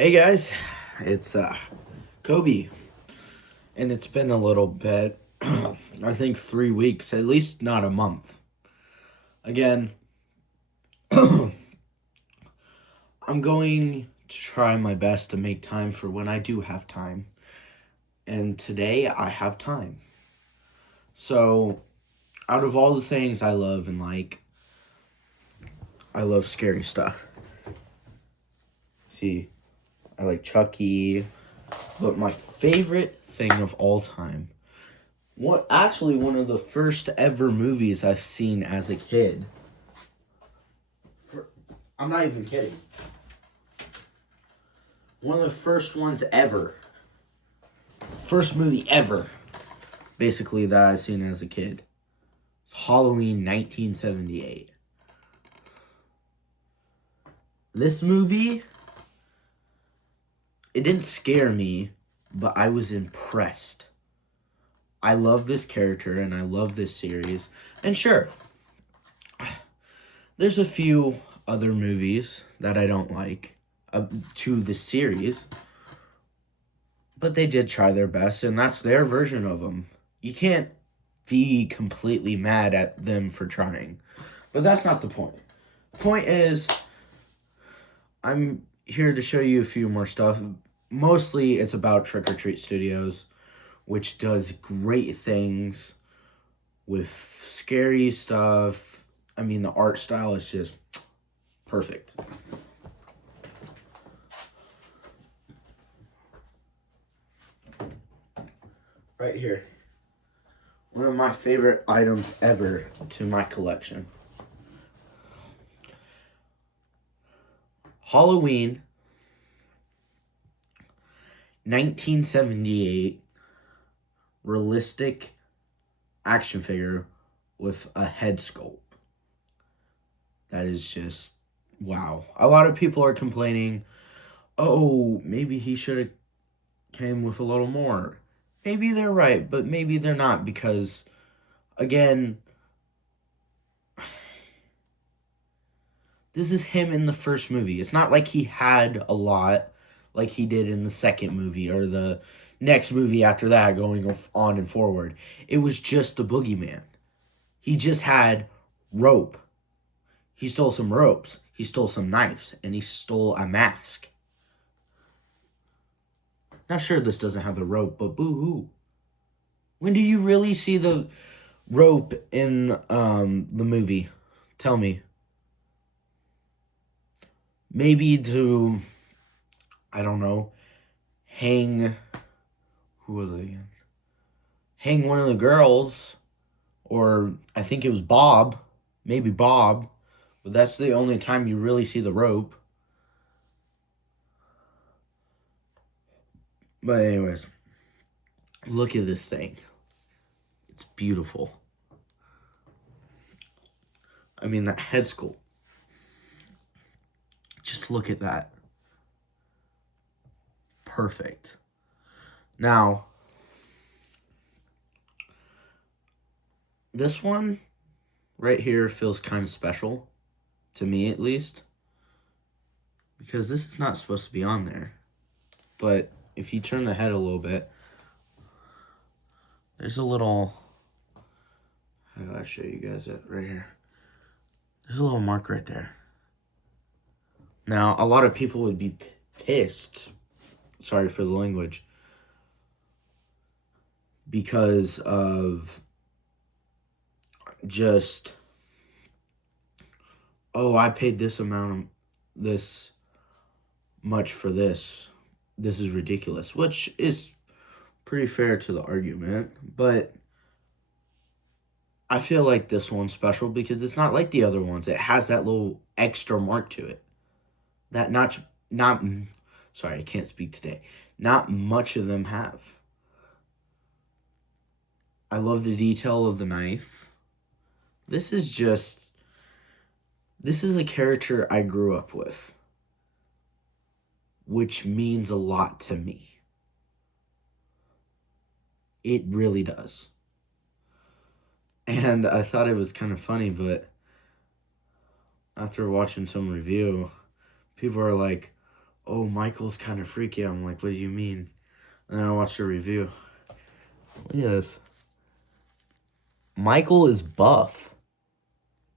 Hey guys, it's Kobe, and it's been a little bit. I think 3 weeks, at least not a month. Again, I'm going to try my best to make time for when I do have time, and today I have time. So, out of all the things I love and like, I love scary stuff. See, I like Chucky, but my favorite thing of all time. One of the first ever movies I've seen as a kid. I'm not even kidding. One of the first ones ever. First movie ever, basically, that I've seen as a kid. It's Halloween 1978. This movie, it didn't scare me, but I was impressed. I love this character and I love this series. And sure, there's a few other movies that I don't like to the series, but they did try their best, and that's their version of them. You can't be completely mad at them for trying. But that's not the point. The point is, I'm here to show you a few more stuff. Mostly it's about Trick or Treat Studios, which does great things with scary stuff. I mean, the art style is just perfect. Right here. One of my favorite items ever to my collection. Halloween 1978 realistic action figure with a head sculpt. That is just wow. A lot of people are complaining, oh, maybe he should have came with a little more. Maybe they're right, but maybe they're not, because again, this is him in the first movie. It's not like he had a lot like he did in the second movie or the next movie after that going on and forward. It was just the boogeyman. He just had rope. He stole some ropes. He stole some knives. And he stole a mask. Not sure this doesn't have the rope, but boo-hoo. When do you really see the rope in the movie? Tell me. Maybe to, I don't know, hang, who was it again? Hang one of the girls, or I think it was Bob, maybe Bob, but that's the only time you really see the rope. But anyways, look at this thing. It's beautiful. I mean, that head sculpt. Just look at that. Perfect. Now, this one right here feels kind of special, to me at least, because this is not supposed to be on there. But if you turn the head a little bit, there's a little, how do I show you guys it? Right here. There's a little mark right there. Now, a lot of people would be pissed, sorry for the language, because of just, oh, I paid this much for this. This is ridiculous, which is pretty fair to the argument, but I feel like this one's special because it's not like the other ones. It has that little extra mark to it that not sorry, I can't speak today. Not much of them have. I love the detail of the knife. This is a character I grew up with, which means a lot to me. It really does. And I thought it was kind of funny, but after watching some review, people are like, oh, Michael's kind of freaky. I'm like, what do you mean? And then I watched a review. Look at this. Michael is buff.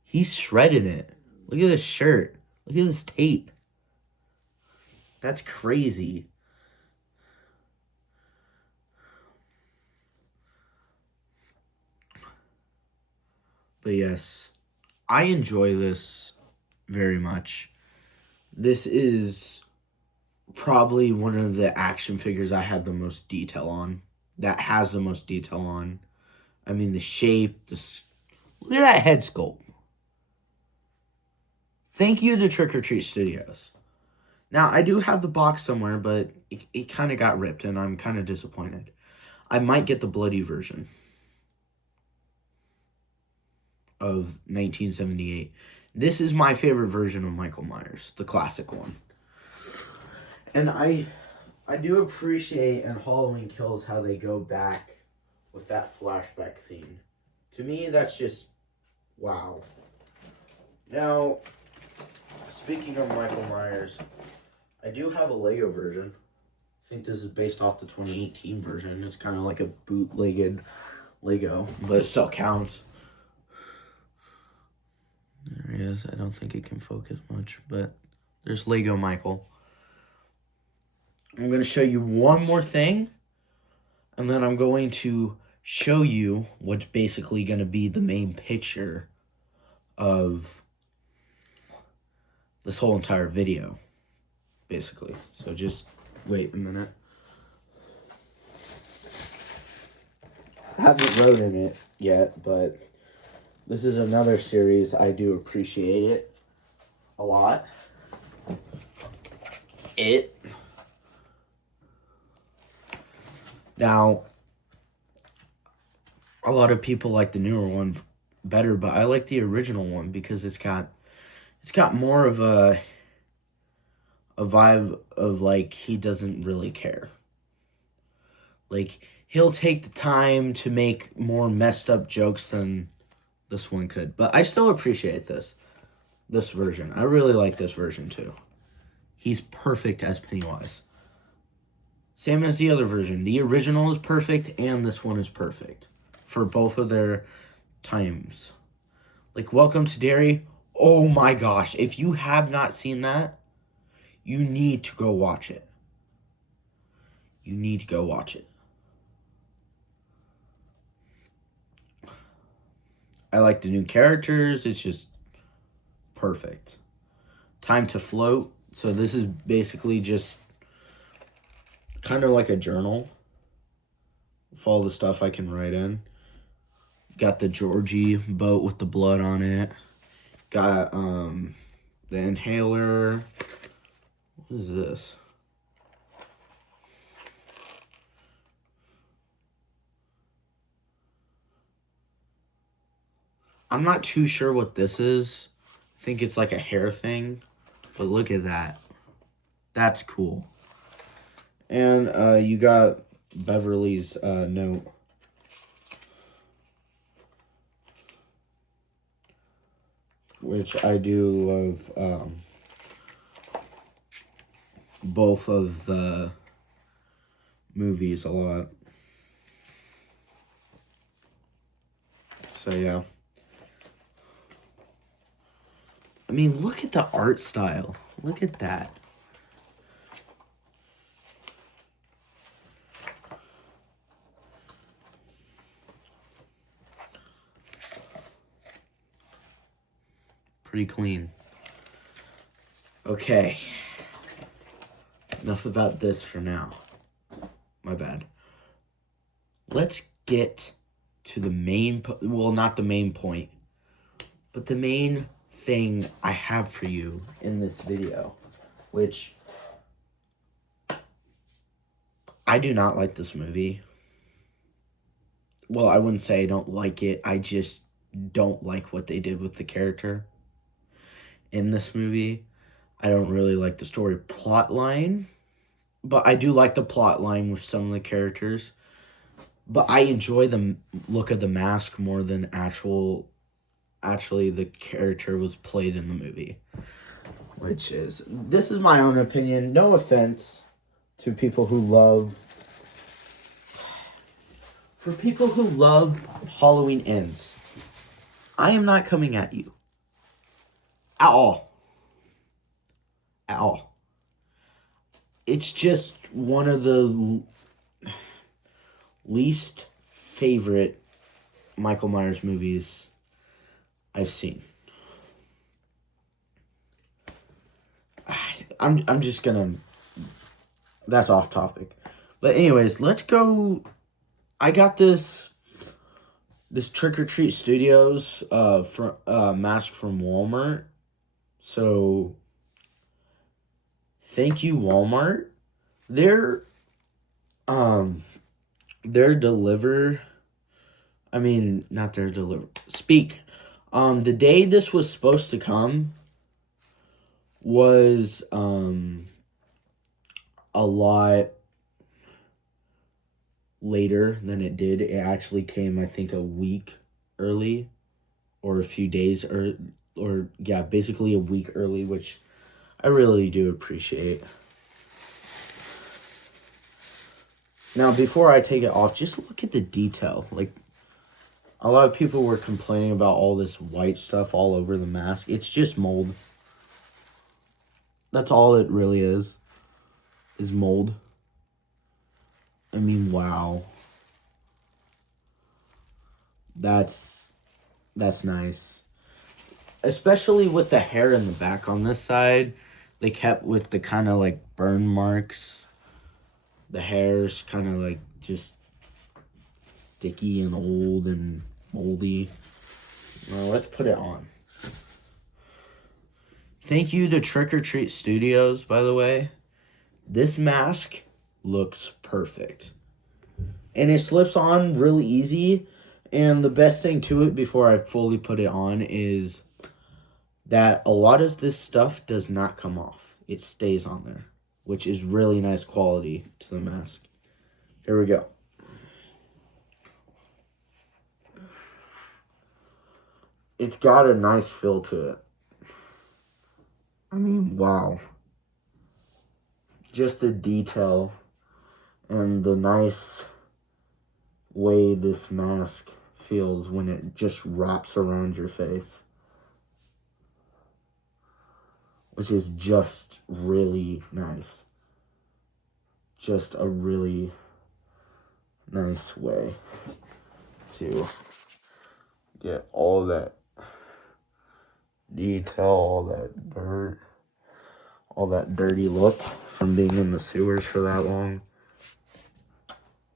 He's shredding it. Look at this shirt. Look at this tape. That's crazy. But yes, I enjoy this very much. This is probably one of the action figures I have the most detail on. That has the most detail on. I mean, the shape, look at that head sculpt. Thank you to Trick or Treat Studios. Now, I do have the box somewhere, but it kind of got ripped, and I'm kind of disappointed. I might get the bloody version of 1978. This is my favorite version of Michael Myers, the classic one. And I do appreciate in Halloween Kills how they go back with that flashback theme. To me, that's just wow. Now, speaking of Michael Myers, I do have a Lego version. I think this is based off the 2018 version. It's kind of like a bootlegged Lego, but it still counts. There he is. I don't think it can focus much, but there's Lego Michael. I'm going to show you one more thing, and then I'm going to show you what's basically going to be the main picture of this whole entire video, basically. So just wait a minute. I haven't wrote in it yet, but this is another series. I do appreciate it a lot. Now, a lot of people like the newer one better, but I like the original one because it's got more of a vibe of like he doesn't really care. Like he'll take the time to make more messed up jokes than this one could. But I still appreciate this version. I really like this version too. He's perfect as Pennywise. Same as the other version. The original is perfect and this one is perfect for both of their times. Like Welcome to Derry. Oh my gosh. If you have not seen that, you need to go watch it. You need to go watch it. I like the new characters. It's just perfect. Time to Float. So this is basically just kind of like a journal with all the stuff I can write in. Got the Georgie boat with the blood on it. Got the inhaler. What is this? I'm not too sure what this is. I think it's like a hair thing. But look at that. That's cool. And you got Beverly's note. Which I do love both of the movies a lot. So yeah. I mean, look at the art style. Look at that. Pretty clean. Okay. Enough about this for now. My bad. Let's get to the main, well, not the main point, but the main thing I have for you in this video, which I do not like this movie. Well, I wouldn't say I don't like it. I just don't like what they did with the character in this movie. I don't really like the story plot line, but I do like the plot line with some of the characters. But I enjoy the look of the mask more than actually the character was played in the movie. this is my own opinion. No offense to people who love. For people who love Halloween Ends, I am not coming at you. At all. At all. It's just one of the least favorite Michael Myers movies I've seen. I'm just gonna... That's off topic. But anyways, let's go... I got this Trick or Treat Studios mask from Walmart. So thank you, Walmart. Their deliver... I mean, not their deliver... Speak. The day this was supposed to come was a lot later than it did. It actually came, I think, a week early, or a few days, or yeah, basically a week early, which I really do appreciate. Now, before I take it off, just look at the detail. Like, a lot of people were complaining about all this white stuff all over the mask. It's just mold. That's all it really is mold. I mean, wow. That's nice. Especially with the hair in the back on this side. They kept with the kind of like burn marks. The hair's kind of like just sticky and old and moldy. Well, let's put it on. Thank you to Trick or Treat Studios, by the way. This mask looks perfect. And it slips on really easy. And the best thing to it before I fully put it on is that a lot of this stuff does not come off. It stays on there, which is really nice quality to the mask. Here we go. It's got a nice feel to it. I mean, wow. Just the detail and the nice way this mask feels when it just wraps around your face. Which is just really nice. Just a really nice way to get all that detail, all that dirt, all that dirty look from being in the sewers for that long.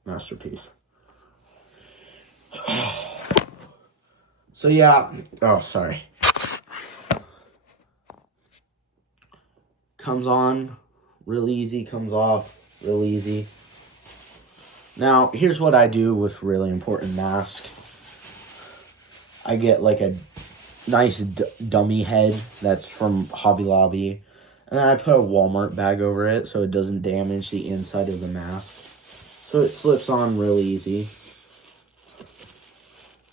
Masterpiece. So yeah, oh sorry. Comes on real easy, comes off real easy. Now, here's what I do with really important mask. I get like a nice dummy head that's from Hobby Lobby. And then I put a Walmart bag over it so it doesn't damage the inside of the mask. So it slips on real easy.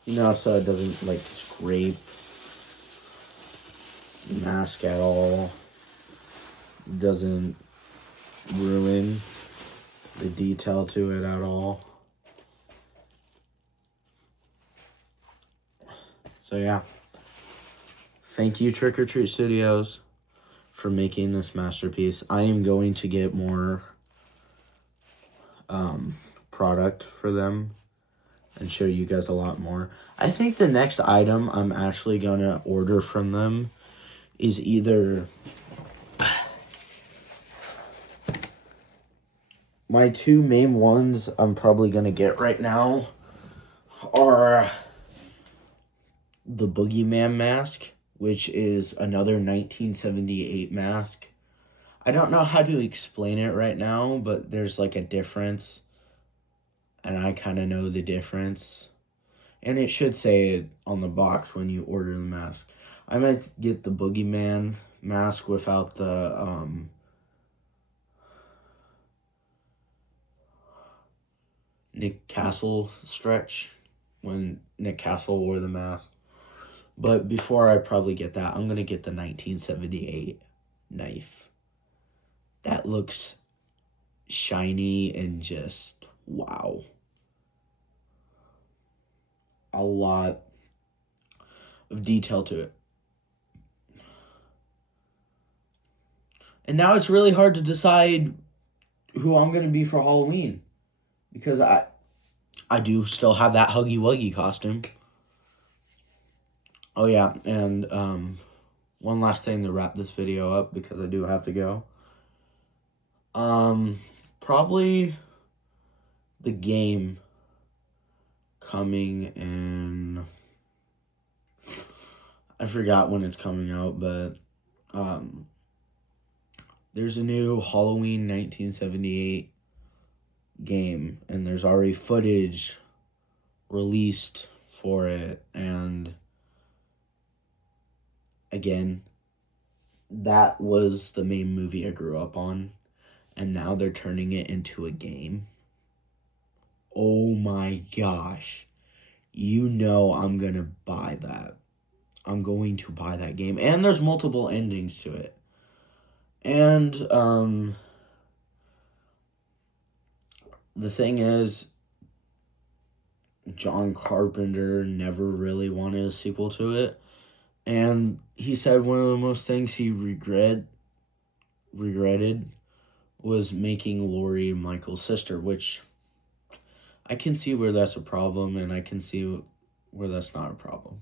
You know, so it doesn't like scrape the mask at all. Doesn't ruin the detail to it at all. So yeah. Thank you, Trick or Treat Studios, for making this masterpiece. I am going to get more product for them and show you guys a lot more. I think the next item I'm actually going to order from them is either... My two main ones I'm probably going to get right now are the Boogeyman mask, which is another 1978 mask. I don't know how to explain it right now, but there's like a difference. And I kind of know the difference. And it should say it on the box when you order the mask. I might get the Boogeyman mask without the Nick Castle stretch, when Nick Castle wore the mask. But before I probably get that, I'm going to get the 1978. knife. That looks shiny and just wow. A lot of detail to it. And now it's really hard to decide who I'm going to be for Halloween. Because I do still have that Huggy Wuggy costume. Oh yeah, and one last thing to wrap this video up because I do have to go. Probably the game coming in, I forgot when it's coming out, but there's a new Halloween 1978 game, and there's already footage released for it, and again, that was the main movie I grew up on, and now they're turning it into a game. Oh my gosh. You know I'm gonna buy that. I'm going to buy that game. And there's multiple endings to it. And, the thing is, John Carpenter never really wanted a sequel to it. And he said one of the most things he regretted was making Laurie Michael's sister, which I can see where that's a problem, and I can see where that's not a problem.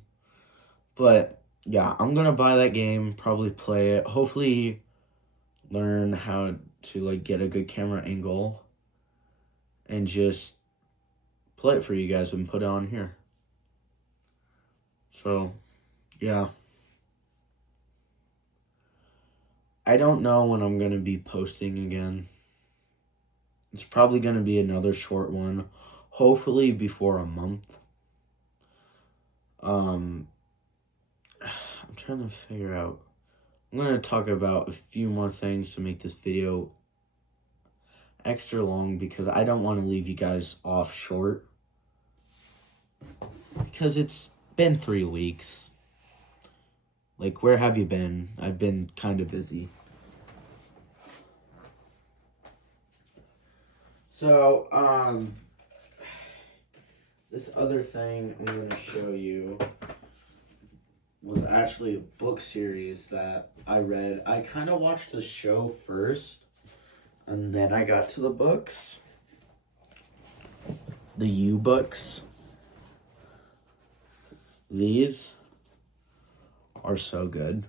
But, yeah, I'm going to buy that game, probably play it, hopefully learn how to, like, get a good camera angle, and just play it for you guys and put it on here. So, yeah. I don't know when I'm going to be posting again. It's probably going to be another short one, hopefully before a month. I'm trying to figure out. I'm going to talk about a few more things to make this video extra long because I don't want to leave you guys off short. Because it's been 3 weeks. Like, where have you been? I've been kind of busy. So, this other thing I'm going to show you was actually a book series that I read. I kind of watched the show first, and then I got to the books. The U-books. These are so good.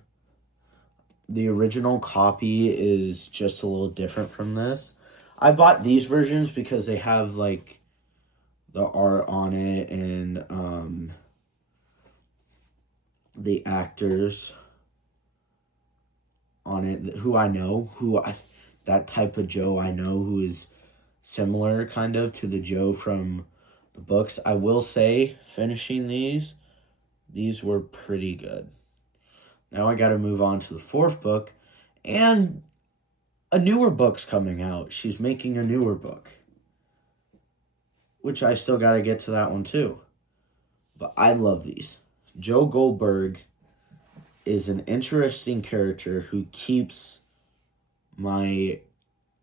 The original copy is just a little different from this. I bought these versions because they have, like, the art on it and, the actors on it who I know, that type of Joe I know who is similar, kind of, to the Joe from the books. I will say, finishing these were pretty good. Now I gotta move on to the 4th book, and a newer book's coming out. She's making a newer book, which I still gotta get to that one too. But I love these. Joe Goldberg is an interesting character who keeps my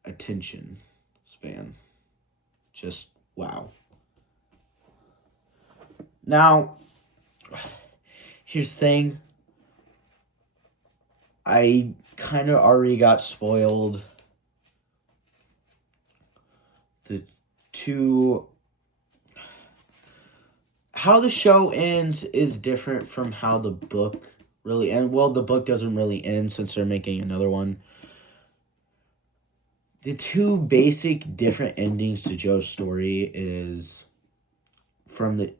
attention span. Just wow. Now, here's the thing. I kind of already got spoiled. How the show ends is different from how the book really ends. Well, the book doesn't really end since they're making another one. The 2 basic different endings to Joe's story is from the...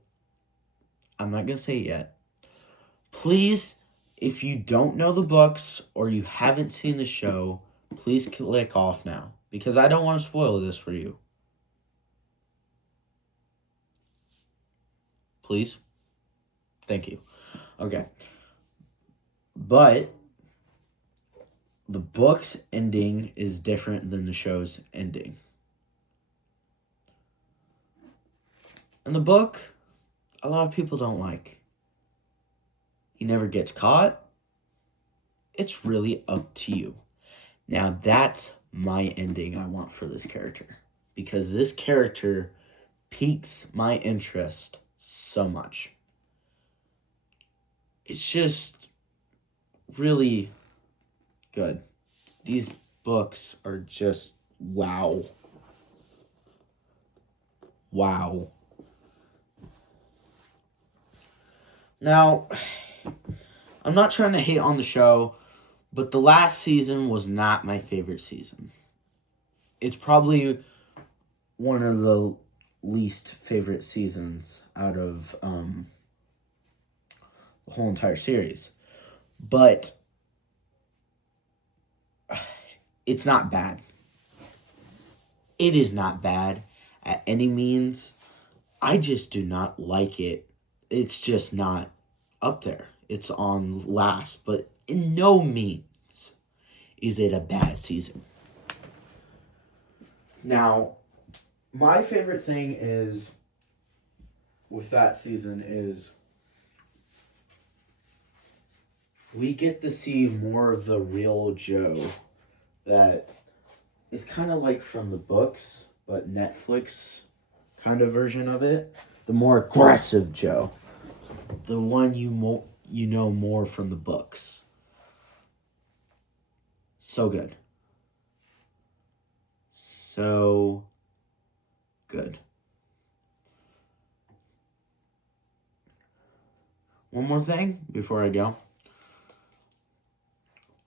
I'm not going to say it yet. Please, if you don't know the books or you haven't seen the show, please click off now, because I don't want to spoil this for you. Please. Thank you. Okay. But the book's ending is different than the show's ending. And the book, a lot of people don't like. He never gets caught. It's really up to you. Now that's my ending I want for this character. Because this character piques my interest so much. It's just really good. These books are just wow. Wow. Now, I'm not trying to hate on the show, but the last season was not my favorite season. It's probably one of the least favorite seasons out of the whole entire series. But it's not bad. It is not bad at any means. I just do not like it. It's just not up there. It's on last, but in no means is it a bad season. Now, my favorite thing is with that season is we get to see more of the real Joe that is kind of like from the books, but Netflix kind of version of it. The more aggressive Joe. The one you know more from the books. So good. So good. One more thing before I go.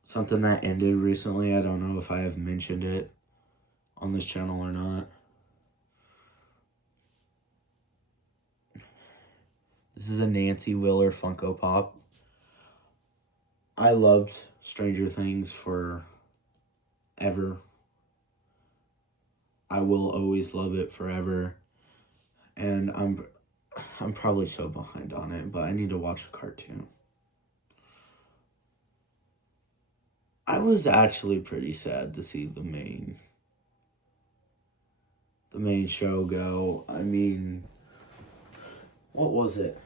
Something that ended recently. I don't know if I have mentioned it on this channel or not. This is a Nancy Wheeler Funko Pop. I loved Stranger Things forever. I will always love it forever. And I'm probably so behind on it, but I need to watch a cartoon. I was actually pretty sad to see the main show go. I mean, what was it?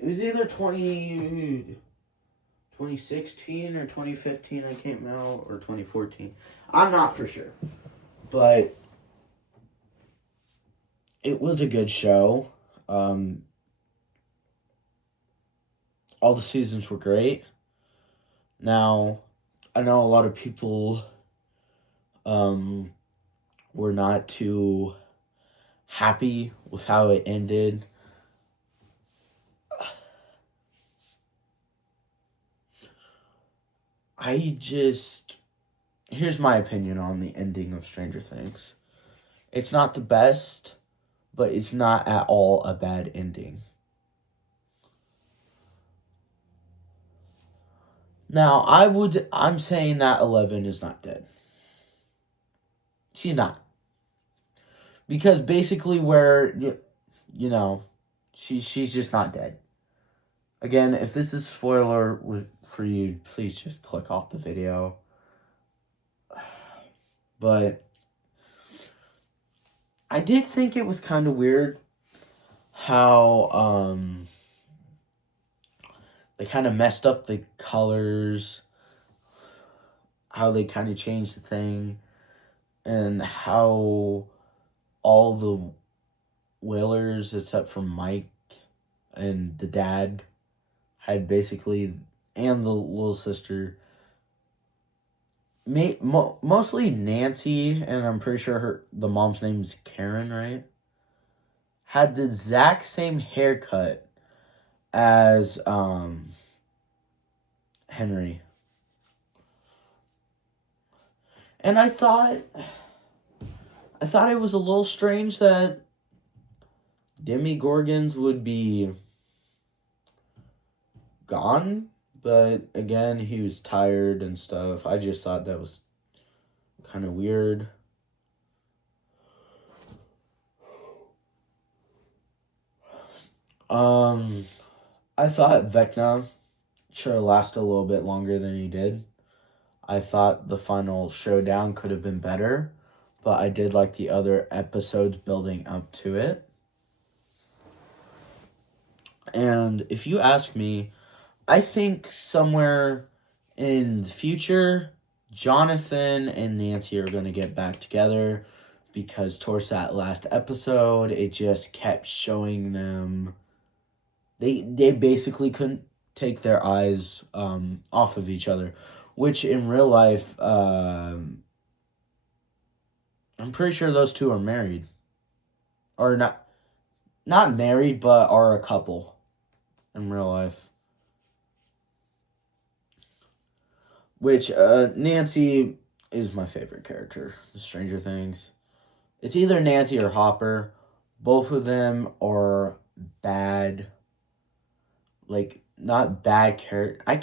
It was either 2016 or 2015 it came out, or 2014. I'm not for sure. But it was a good show. All the seasons were great. Now, I know a lot of people were not too happy with how it ended. Here's my opinion on the ending of Stranger Things. It's not the best, but it's not at all a bad ending. Now, I'm saying that 11 is not dead. She's not. Because basically she's just not dead. Again, if this is spoiler for you, please just click off the video. But I did think it was kind of weird how they kind of messed up the colors, how they kind of changed the thing, and how all the Whalers, except for Mike and the dad, had basically, and the little sister, mostly Nancy, and I'm pretty sure the mom's name is Karen, right? Had the exact same haircut as Henry. And I thought it was a little strange that Demogorgons would be gone, but again, he was tired and stuff. I just thought that was kind of weird. I thought Vecna should have lasted a little bit longer than he did. I thought the final showdown could have been better, but I did like the other episodes building up to it. And if you ask me, I think somewhere in the future, Jonathan and Nancy are going to get back together because towards that last episode, it just kept showing them. They basically couldn't take their eyes off of each other, which in real life, I'm pretty sure those two are married. Or not married, but are a couple in real life. Which Nancy is my favorite character, the Stranger Things. It's either Nancy or Hopper. Both of them are bad. Like, not bad character. I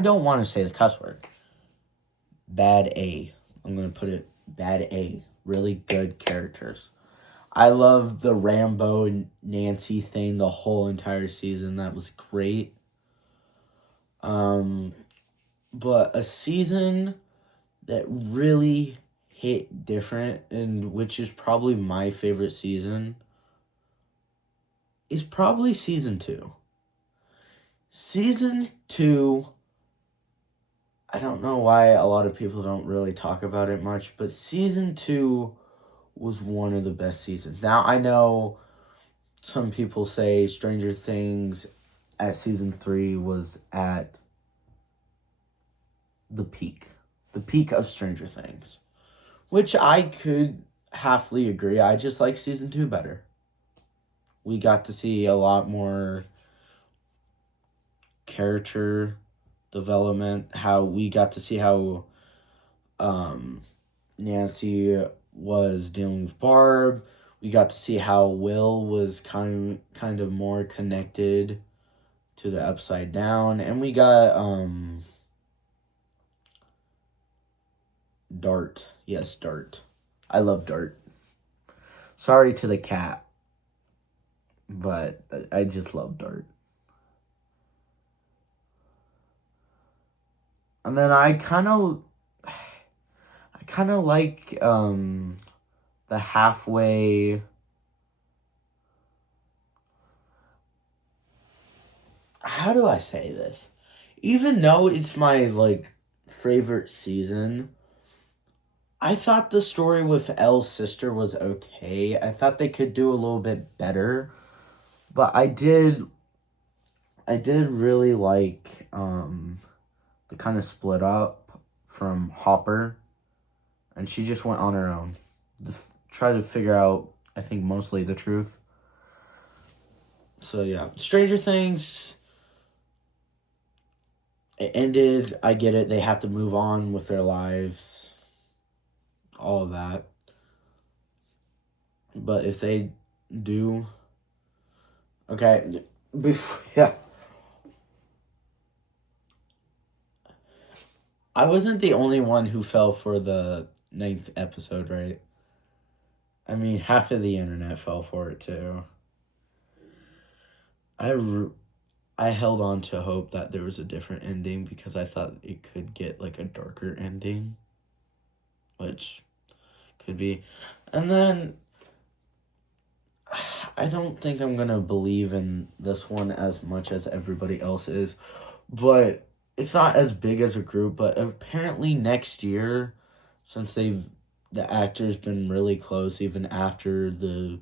don't want to say the cuss word. Bad A. I'm going to put it bad A. Really good characters. I love the Rambo and Nancy thing the whole entire season. That was great. But a season that really hit different, and which is probably my favorite season, is probably season 2. Season 2, I don't know why a lot of people don't really talk about it much, but season 2 was one of the best seasons. Now, I know some people say Stranger Things at season 3 was at the peak of Stranger Things, which I could halfly agree. I just like season 2 better. We got to see a lot more character development. How we got to see how Nancy was dealing with Barb. We got to see how Will was kind of more connected to the Upside Down, and we got Dart. Yes, Dart. I love Dart. Sorry to the cat, but I just love Dart. And then I kind of like the halfway. How do I say this? Even though it's my favorite season, I thought the story with Elle's sister was okay. I thought they could do a little bit better, but I did really like the kind of split up from Hopper, and she just went on her own to try to figure out, I think, mostly the truth. So yeah, Stranger Things, it ended. I get it. They have to move on with their lives. All of that. But if they do... Okay. Yeah. I wasn't the only one who fell for the 9th episode, right? I mean, half of the internet fell for it, too. I held on to hope that there was a different ending because I thought it could get, a darker ending. Which could be. And then I don't think I'm going to believe in this one as much as everybody else is. But it's not as big as a group. But apparently next year, since the actor's been really close even after the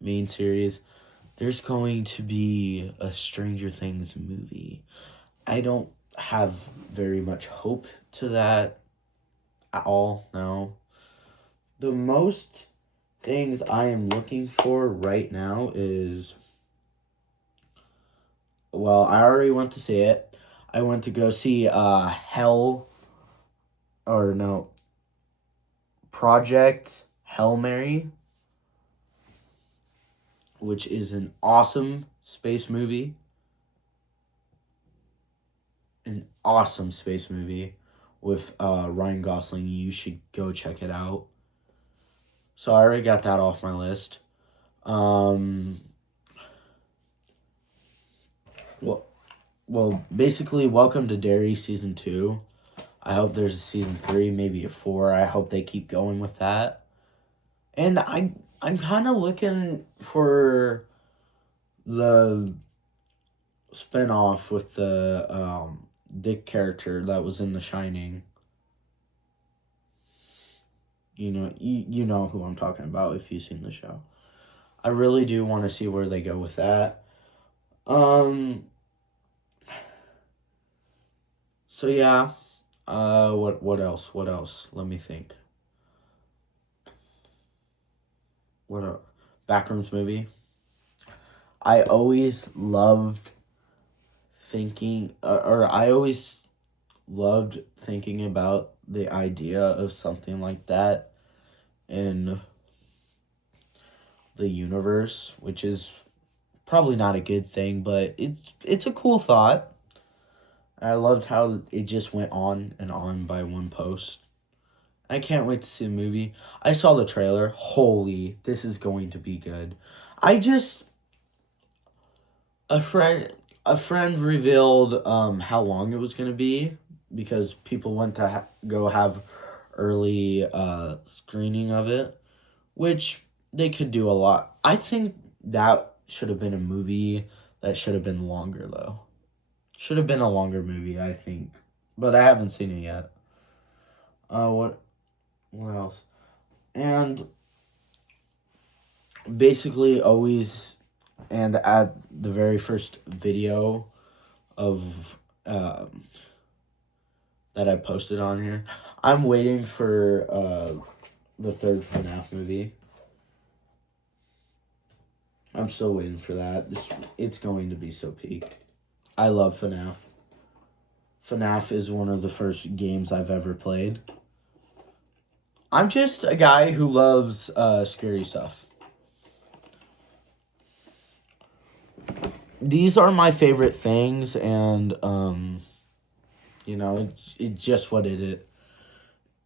main series, there's going to be a Stranger Things movie. I don't have very much hope to that at all now. The most things I am looking for right now is, well, I already went to see it. I went to go see Project Hail Mary, which is an awesome space movie. An awesome space movie with Ryan Gosling. You should go check it out. So I already got that off my list. Well, basically, Welcome to Derry season 2. I hope there's a season 3, maybe a 4. I hope they keep going with that. And I'm kind of looking for the spinoff with the Dick character that was in The Shining. You know who I'm talking about if you've seen the show. I really do want to see where they go with that. So yeah. What else? What else? Let me think. What a Backrooms movie. I always loved I always loved thinking about the idea of something like that in the universe, which is probably not a good thing, but it's a cool thought. I loved how it just went on and on by one post. I can't wait to see the movie. I saw the trailer. Holy, this is going to be good. I just a friend a friend revealed how long it was going to be because people went to go have early screening of it, which they could do a lot. I think that should have been a movie that should have been longer though. Should have been a longer movie, I think. But I haven't seen it yet. What else? And basically always and at the very first video of that I posted on here, I'm waiting for the third FNAF movie. I'm still waiting for that. It's going to be so peak. I love FNAF. FNAF is one of the first games I've ever played. I'm just a guy who loves scary stuff. These are my favorite things, and it's just what it is.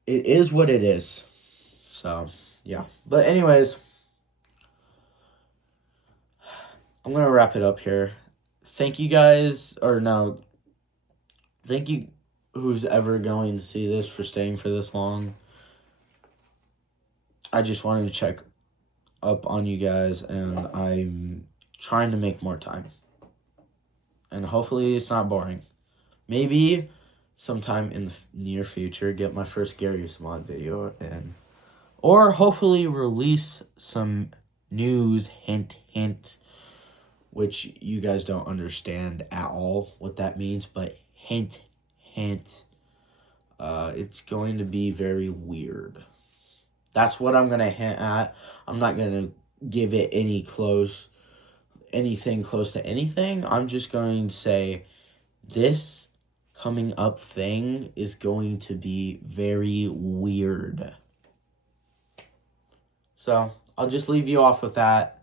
It is what it is. So yeah. But anyways, I'm gonna wrap it up here. Thank you guys, or no. Thank you, who's ever going to see this, for staying for this long. I just wanted to check up on you guys, and I'm trying to make more time. And hopefully it's not boring. Maybe sometime in the near future, get my first Garry's Mod video, or hopefully release some news, hint, which you guys don't understand at all what that means, but hint. It's going to be very weird. That's what I'm going to hint at. I'm not going to give it anything close to anything. I'm just going to say this coming up thing is going to be very weird. So I'll just leave you off with that.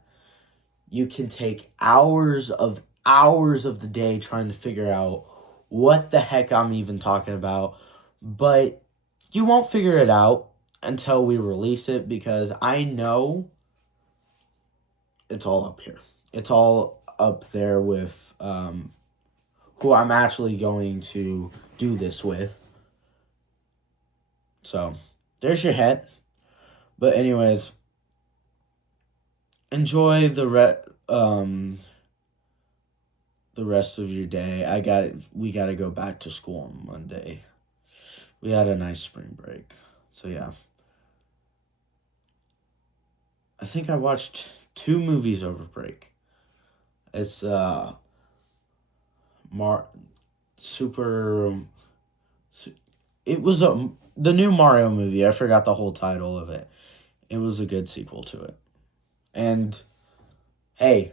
You can take hours of the day trying to figure out what the heck I'm even talking about, but you won't figure it out until we release it, because I know it's all up here. It's all up there with who I'm actually going to do this with. So there's your hint. But anyways, enjoy the rest of your day. We gotta go back to school on Monday. We had a nice spring break. So yeah. I think I watched 2 movies over break. It's the new Mario movie. I forgot the whole title of it. It was a good sequel to it. And hey,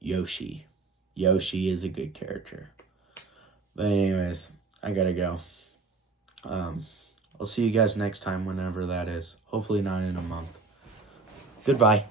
Yoshi. Yoshi is a good character. But anyways, I gotta go. I'll see you guys next time, whenever that is. Hopefully not in a month. Goodbye.